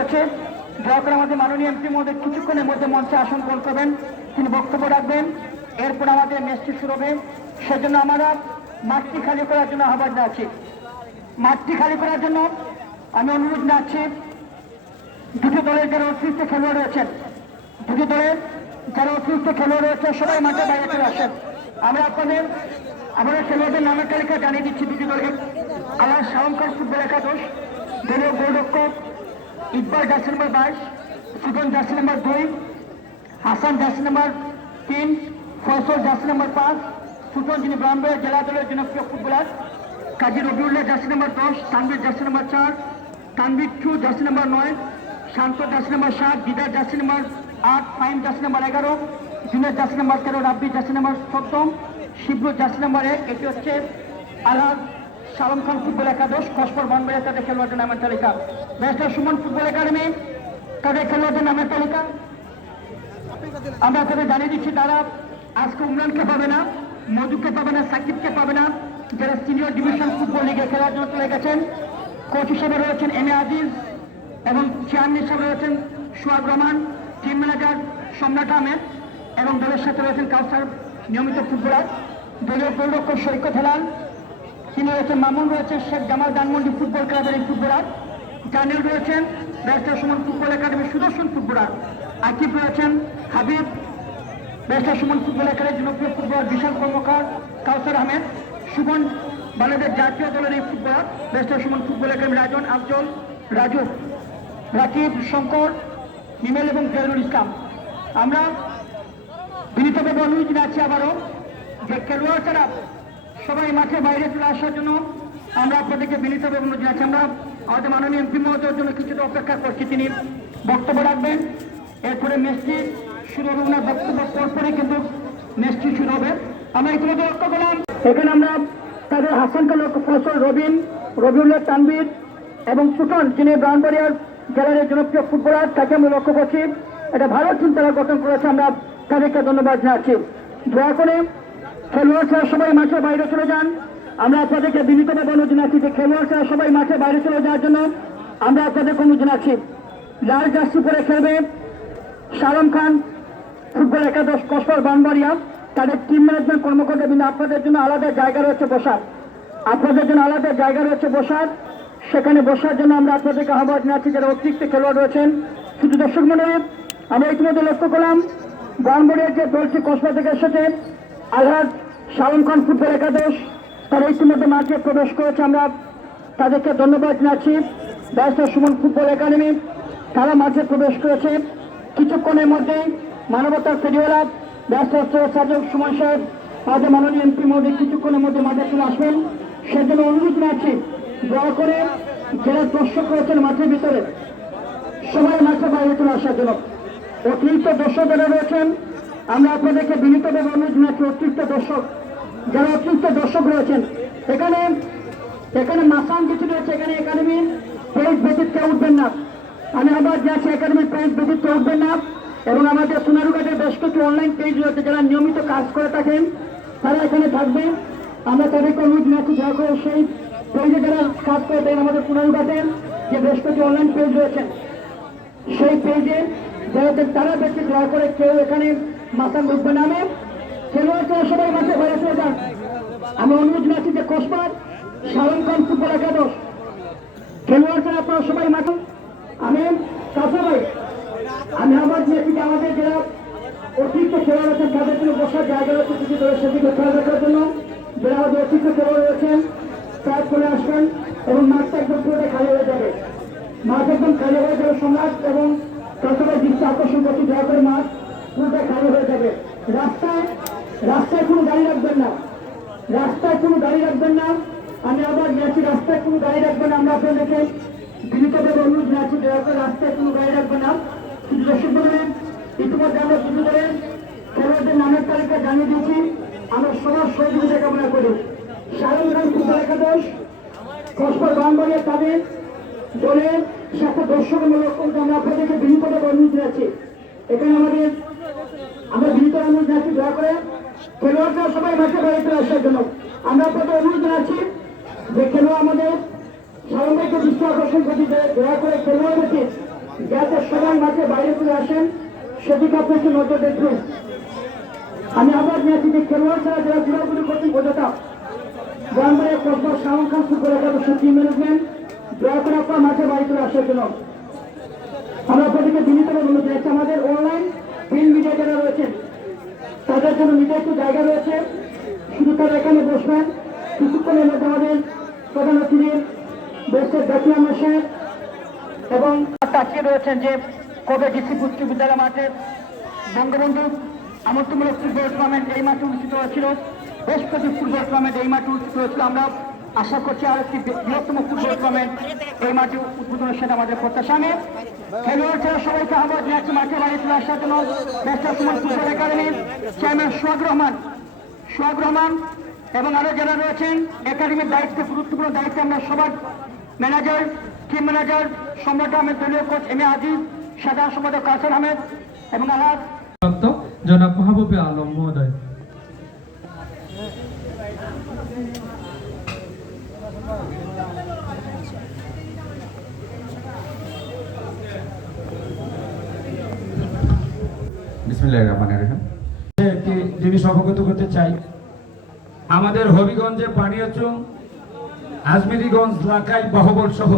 রয়েছে দয়া আমাদের মাননীয় এমপি মহোদয় কিছুক্ষণের মধ্যে মঞ্চে আসন গ্রহণ করবেন। তিনি বক্তব্য রাখবেন। এরপর আমাদের ম্যাচটি শুরু হবে। সেজন্য আমরা মাঠটি খালি করার জন্য আহ্বান জানাচ্ছি। মাঠটি খালি করার জন্য আমি অনুরোধ জানাচ্ছি, দুটো দলের যারা অতিরিক্ত খেলোয়াড় রয়েছেন, দুটো দলের যারা অতিরিক্ত খেলোয়াড় রয়েছে, সবাই মাঠে বাইরে চলে আসেন। আমরা আপনাদের, আমাদের খেলোয়াড়দের নামের তালিকা জানিয়ে দিচ্ছি দুটি দলের আমার শাহমখান ফুটবল একাদশ, দলীয় গোলরক্ষক ইকবাল জার্সি নম্বর বাইশ সুজন জার্সি নম্বর দুই হাসান জার্সি নম্বর তিন ফয়সল জার্সি নম্বর পাঁচ সুজন যিনি ব্রাহ্মণ জেলা দলের জনপ্রিয় footballer Kazi Robiullah jersey number দশ তানবির জার্সি নম্বর চার তানবির টু জার্সি নম্বর নয় শান্ত জার্সি নম্বর সাত দিদার জার্সি নম্বর আট ফাইম জার্সি নম্বর এগারো জুনের জার্সি নম্বর তেরো রাব্বি জার্সি নম্বর চোদ্দ শিবরু জার্সি নম্বর এক এটি হচ্ছে আলহাজ শালম খান ফুটবল একাদশ, কসপর বনবেড়ে তাদের খেলোয়াড়দের নামের তালিকা। ব্যারিস্টার সুমন ফুটবল একাডেমি, তাদের খেলোয়াড়দের নামের তালিকা। আমরা তাদের জানিয়ে দিচ্ছি, তারা আজকে উমরানকে পাবে না মধুকে পাবে না, সাকিবকে পাবে না। যারা সিনিয়র ডিভিশন ফুটবল লিগে খেলার জন্য চলে গেছেন, কোচ হিসেবে রয়েছেন এম এ আজিজ এবং চেয়ারম্যান হিসাবে রয়েছেন সোহাগ রহমান টিম ম্যানেজার সম্রাট আহমেদ এবং দলের সাথে রয়েছেন কাউসার, নিয়মিত ফুটবলার। দলীয় গোলরক্ষক সৈকত হেলাল তিনি রয়েছেন মামুন রয়েছেন শেখ জামাল ধানমন্ডি ফুটবল ক্লাবের এই ফুটবলার। জানিল রয়েছেন ব্যারিস্টার সুমন ফুটবল একাডেমির সুদর্শন ফুটবলার। আকিব রয়েছেন, হাবিব। ব্যারিস্টার সুমন ফুটবল একাডেমির জনপ্রিয় ফুটবলার, বিশাল কর্মকার কাউসার আহমেদ। সুমন বাংলাদেশ জাতীয় দলের এই footballer. Barrister Suman football academy Rajon Afzal, Raju, Rakib, Shankar, Nimel এবং জেরুল ইসলাম। আমরা বিনীতভাবে অনুরোধ জানাচ্ছি আবারও যে খেলোয়াড় ছাড়া সবাই মাঠে বাইরে চলে আসার জন্য আমরা আপনাদেরকে বিনীতভাবে অনুরোধ জানাচ্ছি। আমরা আমাদের মাননীয় এমপি মহোদয়ের জন্য কিছুটা অপেক্ষা করছি। তিনি বক্তব্য রাখবেন। এরপরে ম্যাচটি শুরু হবে ওনার বক্তব্য পরপরই কিন্তু ম্যাচটি শুরু হবে। আমরা ইতিমধ্যে লক্ষ্য করলাম, এখানে আমরা তাদের হাসান লক্ষ্য ফসল রবিন, রবিউল্লাহ তানবির এবং সুটন যিনি ব্রাহ্মণবাড়িয়ার জেলার জনপ্রিয় ফুটবলার, তাকে আমরা লক্ষ্য করছি। এটা ভালো চিন্তারা গঠন করেছে। আমরা তাদেরকে ধন্যবাদ জানাচ্ছি। দয়া করে খেলোয়াড় সবাই মাঠের বাইরে চলে যান। আমরা আপনাদেরকে বিনীতভাবে অনুরোধ জানাচ্ছি যে খেলোয়াড় সবাই মাঠে বাইরে চলে যাওয়ার জন্য আমরা আপনাদেরকে অনুরোধ জানাচ্ছি। লাল জার্সি পরে খেলবে শালম খান, ফুটবল একাদশ কসবার বানবাড়িয়া। তাদের টিম ম্যানেজমেন্ট কর্মকর্তা কিন্তু আপনাদের জন্য আলাদা জায়গা রয়েছে বসার। আপনাদের জন্য আলাদা জায়গা রয়েছে বসার। সেখানে বসার জন্য আমরা আপনাদেরকে আহ্বান জানাচ্ছি যারা অতিরিক্ত খেলোয়াড় রয়েছেন। শুধু দর্শক মন্ডলী, আমরা ইতিমধ্যে লক্ষ্য করলাম বানবাড়িয়ার যে দলটি কসবা থেকে এসেছে, আলহাজ শালম খান ফুটবল একাদশ। তারা ইতিমধ্যে মাঠে প্রবেশ করেছে। আমরা তাদেরকে ধন্যবাদ জানাচ্ছি। ব্যবস্থা সুমন ফুটবল একাডেমি, তারা মাঠে প্রবেশ করেছে। কিছুক্ষণের মধ্যেই মানবতার ফেরিওয়ালা ব্যস্ত সাজক সুমন সাহেব আমাদের মাননীয় এমপি মহোদয় কিছুক্ষণের মধ্যে মাঠে চলে আসবেন। সেজন্য অনুরোধ জানাচ্ছি, দয়া করে যারা দর্শক রয়েছেন মাঠের ভিতরে, সবাই মাঠে বাইরে চলে আসার জন্য। অতিরিক্ত দর্শক যারা রয়েছেন, আমরা আপনাদেরকে বিনীতভাবে অনুরোধ জানাচ্ছি, অতিরিক্ত দর্শক যারা অতিরিক্ত দর্শক রয়েছেন, এখানে এখানে মাসান কিছু রয়েছে, এখানে একাডেমির পেজ ব্যতীত কেউ উঠবেন না। আমি আবার যাচ্ছি একাডেমির প্রাইজ ব্যতীত কেউ উঠবেন না। এবং আমাদের সোনারুঘাটের বেশ কিছু অনলাইন পেজ রয়েছে, যারা নিয়মিত কাজ করে থাকেন, তারা এখানে থাকবেন। আমরা তাদেরকে অনুরোধ জানাচ্ছি দয়া করে সেই পেজে যারা কাজ করে থাকেন আমাদের সোনারুঘাটের যে বেশ কিছু অনলাইন পেজ রয়েছেন সেই পেজে যারা তারা ব্যক্তি দয়া করে কেউ এখানে মাথা উঠবে নামে খেলোয়াড় ছাড়া সবাই মাঠে বাইরে চলে যান। আমি অনুরোধ জানাচ্ছি যে শালম খান ফুটবল একাদশ। খেলোয়াড় ছাড়া আপনারা সবাই মাঠে আমি কাছে ভাই, আমি দিয়েছি যে আমাদের যারা অতিরিক্ত খেলোয়াড় আছেন, তাদের জন্য বসার জায়গা রয়েছে কিছু দলের সেদিকে খেলা দেখার জন্য। যারা আমাদের অতিরিক্ত খেলোয়াড় রয়েছেন, তারা চলে আসবেন এবং মাঠটা একদম পুরোটাই খালি হয়ে যাবে। মাঠ একদম খালি হয়ে যাবে সম্রাট এবং কতটা দৃষ্টি আকর্ষণ করছি দয়া করে মাঠ পুরোটাই খালি হয়ে যাবে। রাস্তায় রাস্তায় কোনো গাড়ি রাখবেন না। রাস্তায় কোনো গাড়ি রাখবেন না। আমি আবার গেছি রাস্তায় কোনো গাড়ি রাখবেন না। আমরা আপনাদেরকে বিনীতভাবে অনুরোধ জানাচ্ছি দয়া করে রাস্তায় কোনো গাড়ি রাখবেন না। শুধু দর্শক বলবেন ইতিমধ্যে আমরা শুরু করে খেলোয়াড়দের নামের তালিকা জানিয়ে দিয়েছি। আমরা সবার সহযোগিতা কামনা করি। খান ফুটবল একাদশ, কসবার বাংবাড়িয়া তাদের দলের সাথে দর্শকমূলক আমরা আপনাদেরকে বিনীতভাবে অনুরোধ জানাচ্ছি। এখানে আমাদের আমরা বিনীত অনুরোধ জানাচ্ছি, দয়া করে খেলোয়াড়রা সবাই মাঠে বাড়িতে আসার জন্য। আমরা আপনাদের অনুরোধ জানাচ্ছি যে খেলোয়াড় আমাদের সারঙ্গাইকে দৃষ্টি আকর্ষণ করছি যে দয়া করে খেলোয়াড় সবাই মাঠে বাইরে চলে আসেন, সেদিকে আপনি একটু নজর দেখবেন আমি আবার নিয়েছি যে খেলোয়াড় ছাড়া যারা জেলাগুলি করছেন বোঝাটা গ্রামবাড়িয়া কসবা শাহন খান ফুটবল একাদশের টিম ম্যানেজমেন্ট দয়া করে আপনার মাঠে বাড়ি চলে আসার জন্য। আমরা আপনাদেরকে বিনীতভাবে অনুরোধ জানাচ্ছি। আমাদের অনলাইন প্রিন্ট মিডিয়া যারা রয়েছেন তাদের জন্য নিজস্ব জায়গা রয়েছে। শুধু তারা এখানে বসবেন কিছুক্ষণের মধ্যে আমাদের প্রধান অতিথির দেশের জাতীয় মশাই এবং তাকিয়ে রয়েছেন যে কবে ডিসি উচ্চ বিদ্যালয় মাঠে বঙ্গবন্ধু আমন্ত্রণমূলক ফুটবল টুর্নামেন্ট এই মাঠে অনুষ্ঠিত হয়েছিল। বেশ কিছু ফুটবল টুর্নামেন্ট এই মাঠে অনুষ্ঠিত হয়েছিল। আমরা আশা করছি আর একটি বৃহত্তম ফুটবল টুর্নামেন্ট এই মাঠে উদ্বোধনের সাথে আমাদের প্রত্যাশা। নিয়ে খেলোয়াড় ছাড়া সবাইকে আহ্বান জানাচ্ছি মাঠে বাড়ি চলে আসার জন্য ব্যস্তার সময় ফুটবল একাডেমির চেয়ারম্যান সোহাগ রহমান। সোহাগ রহমান এবং আরও যারা রয়েছেন, একাডেমির দায়িত্বে, গুরুত্বপূর্ণ দায়িত্বে আমরা সবার ম্যানেজার টিম ম্যানেজার সম্রাট আহমেদ, দলীয় কোচ এম এ আজিজ, সাধারণ সম্পাদক কাসর আহমেদ এবং আলাদ জনাব মাহবুবে আলম মহোদয়। বিসমিল্লাহির রহমানির রহিম একটি জিনিস অবগত করতে চাই, আমাদের হবিগঞ্জে পানিয়াচুং, আজমেরিগঞ্জ এলাকায় বাহবল সহ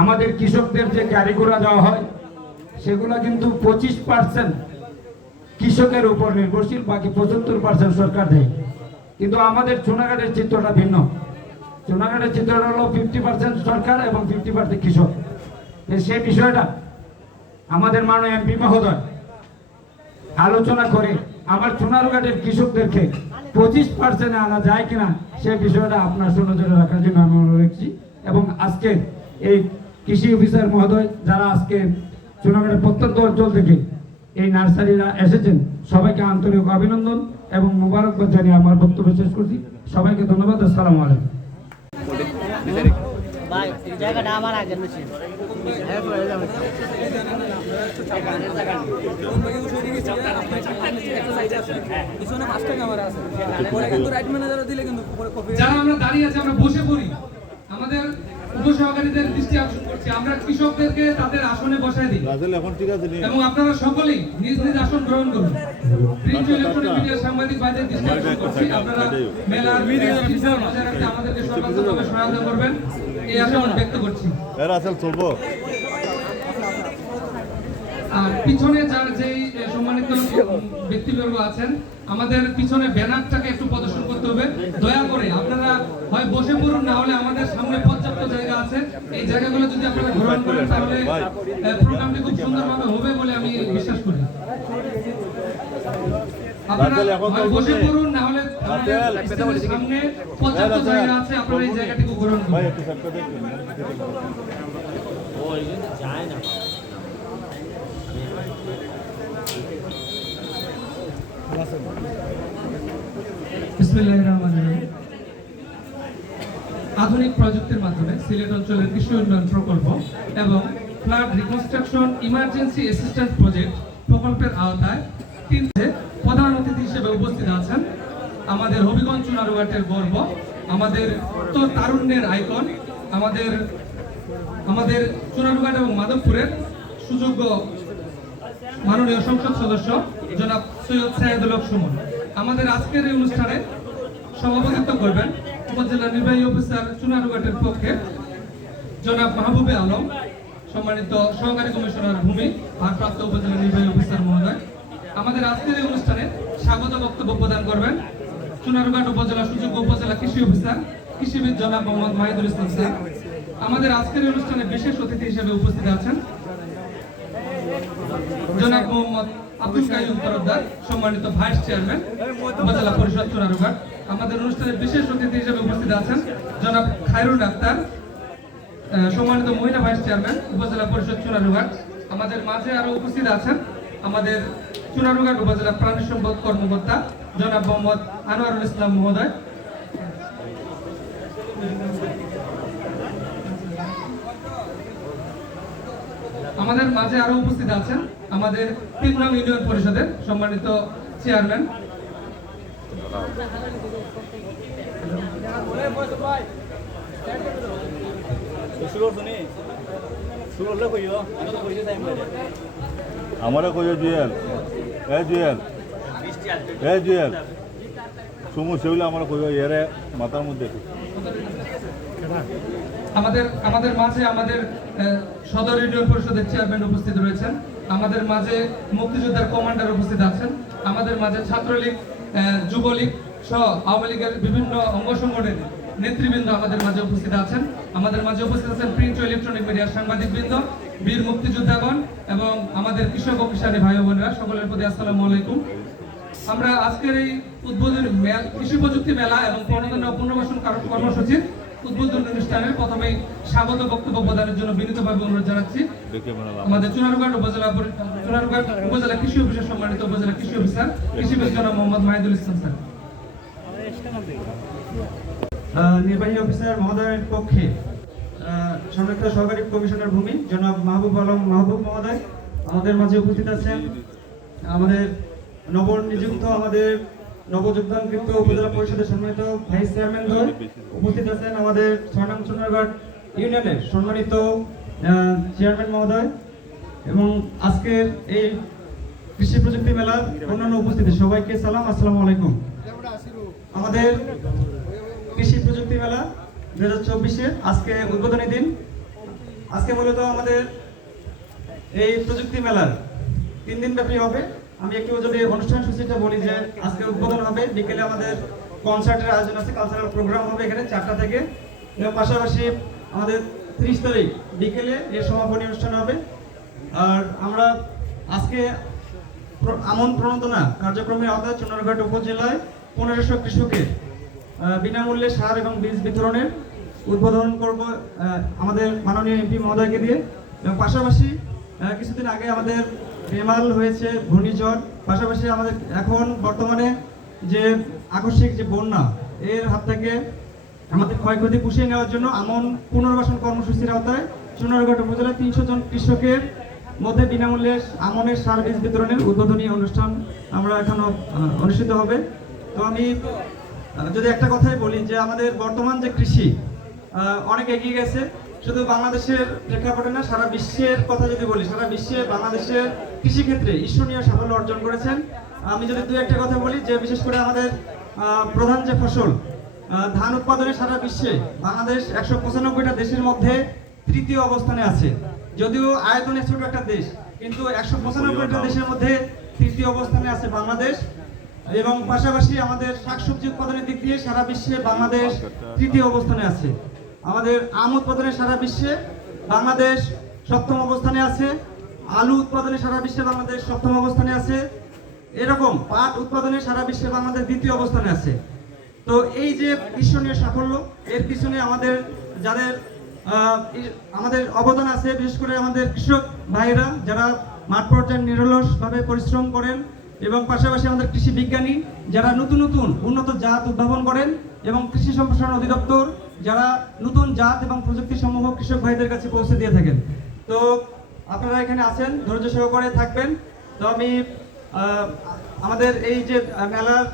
আমাদের কৃষকদের যে গাড়ি দেওয়া হয়, সেগুলো কিন্তু পঁচিশ পার্সেন্ট কৃষকের উপর নির্ভরশীল, বাকি পঁচাত্তর পার্সেন্ট সরকার দেয়। কিন্তু আমাদের চুনাঘাটের চিত্রটা ভিন্ন। চুনাঘাটের চিত্রটা হলো ফিফটি পার্সেন্ট সরকার এবং ফিফটি পার্সেন্ট কৃষক। সেই বিষয়টা আমাদের মাননীয় এমপি মহোদয় আলোচনা করে আমার সোনারঘাটের কৃষকদেরকে পঁচিশ পার্সেন্টে আনা যায় কিনা সে বিষয়টা আপনার সুনজরে রাখার জন্য আমি অনুরোধ রাখছি এবং আজকে এই কৃষি অফিসার মহোদয় যারা আজকে সোনারঘাটের প্রত্যন্ত অঞ্চল থেকে এই নার্সারিরা এসেছেন, সবাইকে আন্তরিক অভিনন্দন এবং মোবারকবাদ জানিয়ে আমার বক্তব্য শেষ করছি। সবাইকে ধন্যবাদ, আসসালামু আলাইকুম। জায়গাটা আমার যারা দাঁড়িয়ে আছি বসে পড়ি। আমাদের উপসহকারীদের দৃষ্টি আকর্ষণ করছি। আমরা কৃষকদেরকে তাদের আসনে বসায় দিই। এখন ঠিক আছে এবং আপনারা সকলেই নিজ নিজ আসন গ্রহণ করুন। প্রিন্ট ইলেকট্রনিক মিডিয়া সাংবাদিক ভাইদের দৃষ্টি আকর্ষণ করছি। আপনারা মেলার আমাদেরকে সর্বাত্মকভাবে সহায়তা করবেন। ব্যক্ত করছি। রাসেল চলবো আর পিছনে যার যেই সম্মানিত ব্যক্তিবর্গ আছেন আমাদের পিছনে ব্যানারটাকে একটু প্রদর্শন করতে হবে। দয়া করে আপনারা হয় বসে পড়ুন না হলে আমাদের সামনে পর্যাপ্ত জায়গা আছে। এই জায়গাগুলো যদি আপনারা গ্রহণ করেন তাহলে প্রোগ্রামটি খুব সুন্দরভাবে হবে বলে আমি বিশ্বাস করি। আপনারা বসে পড়ুন না হলে সামনে পর্যাপ্ত জায়গা আছে। আপনারা এই জায়গাটিকে গ্রহণ ভাই করুন একটু সাইডটা দেখবেন যায় না। বিসমিল্লাহির রহমানির রহিম। আধুনিক প্রযুক্তির মাধ্যমে সিলেট অঞ্চলের কৃষি উন্নয়ন প্রকল্প এবং flood reconstruction emergency assistance project প্রকল্পের আওতায় তিনটে প্রধান অতিথি হিসেবে উপস্থিত আছেন আমাদের হবিগঞ্জ চুনারুঘাটের গর্ব, আমাদের তো তারুণ্যের আইকন, আমাদের আমাদের চুনারুঘাট এবং মাধবপুরের সুযোগ্য মাননীয় সংসদ সদস্য, জনাব সৈয়দ সাইদুল হক সুমন। আমাদের আজকের এই অনুষ্ঠানে সভাপতিত্ব করবেন উপজেলা নির্বাহী অফিসার চুনারুঘাটের পক্ষে জনাব মাহবুবে আলম, সম্মানিত সহকারী কমিশনার ভূমি, ভারপ্রাপ্ত উপজেলা নির্বাহী অফিসার মহোদয়। আমাদের আজকের এই অনুষ্ঠানে স্বাগত বক্তব্য প্রদান করবেন চুনারুঘাট উপজেলা সুযোগ্য উপজেলা কৃষি অফিসার, কৃষিবিদ জনাব মোহাম্মদ মাহিদুল ইসলাম স্যার। আমাদের আজকের অনুষ্ঠানে বিশেষ অতিথি হিসেবে উপস্থিত আছেন জনাব মোহাম্মদ আব্দুল কাইম তরফদার, সম্মানিত ভাইস চেয়ারম্যান, উপজেলা পরিষদ আমাদের অনুষ্ঠানে বিশেষ অতিথি হিসেবে উপস্থিত আছেন জনাব খায়রুল সম্মানিত মহিলা ভাইস চেয়ারম্যান, উপজেলা পরিষদ চুনারুঘাট। আমাদের মাঝে আরও উপস্থিত আছেন আমাদের চুনারুঘাট উপজেলা প্রাণী সম্পদ কর্মকর্তা জনাব মোহাম্মদ আনোয়ারুল ইসলাম মহোদয়। আমাদের মাঝে আরও উপস্থিত আছেন আমাদের তিন ইউনিয়ন পরিষদের সম্মানিত চেয়ারম্যান। শুরু করছ নি আমারে কইও জুয়েল এ জুয়েল। এ জুয়েল আমার কইও এরে মাথার মধ্যে আমাদের আমাদের মাঝে আমাদের সদর ইউনিয়ন পরিষদের চেয়ারম্যান উপস্থিত রয়েছেন। আমাদের মাঝে মুক্তিযোদ্ধার কমান্ডার উপস্থিত আছেন। আমাদের মাঝে ছাত্রলীগ যুবলীগ সহ আওয়ামী লীগের বিভিন্ন অঙ্গ সংগঠনের নেতৃবৃন্দ আমাদের মাঝে উপস্থিত আছেন। আমাদের মাঝে উপস্থিত আছেন প্রিন্ট ও ইলেকট্রনিক মিডিয়ার সাংবাদিকবৃন্দ, বীর মুক্তিযোদ্ধাগণ এবং আমাদের কৃষক কিষানী ভাই বোনেরা। সকলের প্রতি আসসালামু আলাইকুম। আমরা আজকের এই উদ্বোধনী কৃষি প্রযুক্তি মেলা এবং প্রণোদনা পুনর্বাসন কর্মসূচির উদ্বোধন অনুষ্ঠানের প্রথমেই স্বাগত বক্তব্য প্রদানের জন্য বিনীতভাবে অনুরোধ জানাচ্ছি। আমাদের চুনারুঘাট উপজেলা চুনারুঘাট উপজেলা কৃষি অফিসের সম্মানিত উপজেলা কৃষি অফিসার কৃষি বিজ্ঞান মোহাম্মদ মাহিদুল ইসলাম স্যার। নির্বাহী অফিসার মহোদয়ের পক্ষে আহ, সংরক্ষিত সহকারী কমিশনার ভূমি জনাব মাহবুব আলম মাহবুব মহোদয় আমাদের মাঝে উপস্থিত আছেন আমাদের নবনিযুক্ত আমাদের নবযোগদানকৃত উপজেলা পরিষদের সম্মানিত ভাইস চেয়ারম্যান দ্বয় উপস্থিত আছেন আমাদের ছয় সোনারঘাট ইউনিয়নের সম্মানিত চেয়ারম্যান মহোদয় এবং আজকের এই কৃষি প্রযুক্তি মেলার অন্যান্য উপস্থিতি। সবাইকে সালাম, আসসালামু আলাইকুম। আমাদের কৃষি প্রযুক্তি মেলা দু হাজার চব্বিশের আজকে উদ্বোধনী দিন। আজকে মূলত আমাদের এই প্রযুক্তি মেলার তিন দিন ব্যাপী হবে। আমি একটু যদি অনুষ্ঠান সূচিটা বলি যে আজকে উদ্বোধন হবে। বিকেলে আমাদের কনসার্টের আয়োজন আছে কালচারাল প্রোগ্রাম হবে এখানে চারটা থেকে। এবং পাশাপাশি আমাদের ত্রিশ তারিখ বিকেলে এর সমাপনী অনুষ্ঠান হবে। আর আমরা আজকে আমন প্রণোদনা কার্যক্রমের আওতায় চুনারঘাট উপজেলায় পনেরোশো কৃষকের বিনামূল্যে সার এবং বীজ বিতরণের উদ্বোধন করব আমাদের মাননীয় এমপি মহোদয়কে দিয়ে। এবং পাশাপাশি কিছুদিন আগে আমাদের বেমাল হয়েছে ঘূর্ণিঝড়। পাশাপাশি আমাদের এখন বর্তমানে যে আকস্মিক যে বন্যা এর হাত থেকে আমাদের ক্ষয়ক্ষতি পুষিয়ে নেওয়ার জন্য আমন পুনর্বাসন কর্মসূচির আওতায় চুনারঘাট উপজেলার তিনশো জন কৃষকের মধ্যে বিনামূল্যে আমনের সার বীজ বিতরণের উদ্বোধনী অনুষ্ঠান আমরা এখনও আহ, অনুষ্ঠিত হবে। তো আমি যদি একটা কথাই বলি যে আমাদের বর্তমান যে কৃষি অনেক এগিয়ে গেছে। শুধু বাংলাদেশের প্রেক্ষাপটে না সারা বিশ্বের কথা যদি বলি সারা বিশ্বে বাংলাদেশের কৃষিক্ষেত্রে ঈশ্বরীয় সাফল্য অর্জন করেছেন। আমি যদি দু একটা কথা বলি যে বিশেষ করে আমাদের প্রধান যে ফসল ধান উৎপাদনে সারা বিশ্বে বাংলাদেশ একশো পঁচানব্বইটা দেশের মধ্যে তৃতীয় অবস্থানে আছে। যদিও আয়তনে ছোট একটা দেশ কিন্তু একশো পঁচানব্বইটা দেশের মধ্যে তৃতীয় অবস্থানে আছে বাংলাদেশ। এবং পাশাপাশি আমাদের শাকসবজি উৎপাদনের দিক দিয়ে সারা বিশ্বে বাংলাদেশ তৃতীয় অবস্থানে আছে। আমাদের আম উৎপাদনে সারা বিশ্বে বাংলাদেশ সপ্তম অবস্থানে আছে, আলু উৎপাদনে সারা বিশ্বে বাংলাদেশ সপ্তম অবস্থানে আছে, এরকম পাট উৎপাদনে সারা বিশ্বে বাংলাদেশ দ্বিতীয় অবস্থানে আছে। তো এই যে ঈশ্বরীয় সাফল্য, এর পিছনে আমাদের যাদের আমাদের অবদান আছে, বিশেষ করে আমাদের কৃষক ভাইয়েরা যারা মাঠ পর্যায়ে নিরলসভাবে পরিশ্রম করেন এবং পাশাপাশি আমাদের কৃষি বিজ্ঞানী যারা নতুন নতুন উন্নত জাত উদ্ভাবন করেন এবং কৃষি সম্প্রসারণ অধিদপ্তর যারা নতুন জাত এবং প্রযুক্তি সমূহ কৃষক ভাইদের কাছে পৌঁছে দিয়ে থাকেন। তো আপনারা এখানে আছেন, ধৈর্য সহকারে থাকবেন। তো আমি আমাদের এই যে মেলা মেলার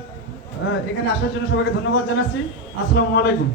এখানে আসার জন্য সবাইকে ধন্যবাদ জানাচ্ছি। আসসালামু আলাইকুম।